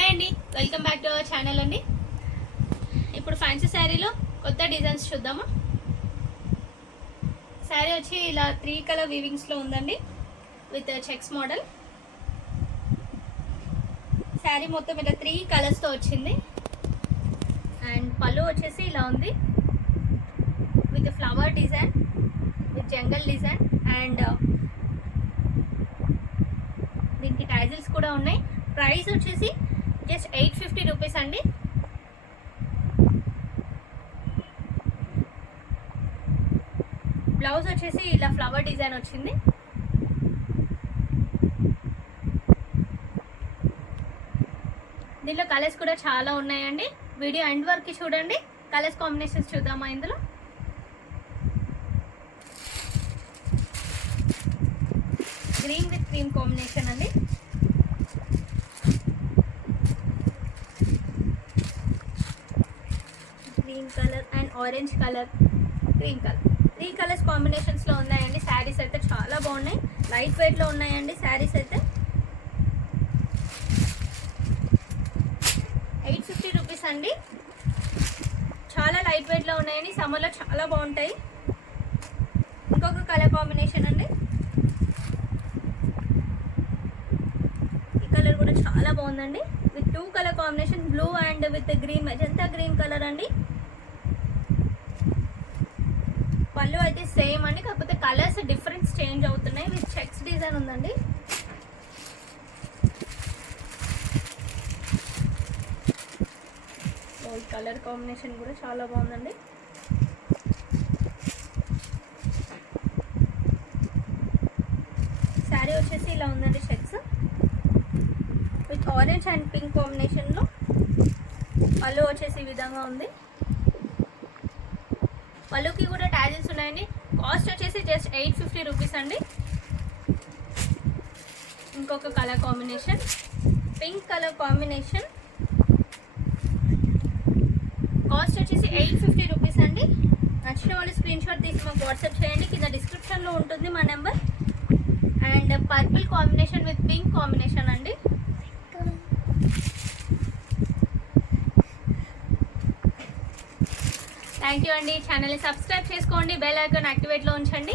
హాయ్ అండి, welcome back to our channel అండి. ఇప్పుడు ఫ్యాన్సీ శారీలో కొత్త డిజైన్స్ చూద్దామా. శారీ వచ్చి ఇలా 3 కలర్ వీవింగ్స్లో ఉందండి, విత్ చెక్స్ మోడల్. శారీ మొత్తం ఇలా 3 కలర్స్తో వచ్చింది. అండ్ పళ్ళు వచ్చేసి ఇలా ఉంది, with flower design, with jungle design. And దీనికి టైజిల్స్ కూడా ఉన్నాయి. ప్రైస్ వచ్చేసి జస్ట్ 850 రూపీస్ అండి. బ్లౌజ్ వచ్చేసి ఇలా ఫ్లవర్ డిజైన్ వచ్చింది. దీనిలో కలర్స్ కూడా చాలా ఉన్నాయండి. వీడియో ఎండ్ వరకు చూడండి. కలర్స్ కాంబినేషన్స్ చూద్దామా. ఇందులో గ్రీన్ విత్ క్రీమ్ కాంబినేషన్ అండి. Green colour and orange colour, green colour, 3 colours కాంబినేషన్స్లో ఉన్నాయండి. శారీస్ అయితే చాలా బాగున్నాయి, లైట్ వెయిట్లో ఉన్నాయండి. శారీస్ అయితే 850 రూపీస్ అండి. చాలా లైట్ వెయిట్లో ఉన్నాయండి, సమ్మర్లో చాలా బాగుంటాయి. ఇంకొక కలర్ కాంబినేషన్ అండి. ఈ కలర్ కూడా చాలా బాగుందండి, విత్ 2 colour combination, blue and with green, magenta green colour అండి. పళ్ళు అయితే సేమ్ అండి, కాకపోతే కలర్స్ డిఫరెన్స్ చేంజ్ అవుతున్నాయి. విత్ చెక్స్ డిజైన్ ఉందండి. ఈ కలర్ కాంబినేషన్ కూడా చాలా బాగుందండి. శారీ వచ్చేసి ఇలా ఉందండి, checks with orange and pink కాంబినేషన్లో. పళ్ళు వచ్చేసి ఈ విధంగా ఉంది. పళ్ళుకి కూడా ట్యాజిల్స్ ఉన్నాయండి. కాస్ట్ వచ్చేసి జస్ట్ 850 రూపీస్ అండి. ఇంకొక colour combination, pink colour combination. Cost వచ్చేసి 850 రూపీస్ అండి. నచ్చిన వాళ్ళు స్క్రీన్ షాట్ తీసి మాకు వాట్సాప్ చేయండి. కింద డిస్క్రిప్షన్లో ఉంటుంది మా number. And purple combination with pink combination అండి. థ్యాంక్ యూ అండి. ఛానల్ని సబ్స్క్రైబ్ చేసుకోండి, బెల్ ఐకాన్ యాక్టివేట్లో ఉంచండి.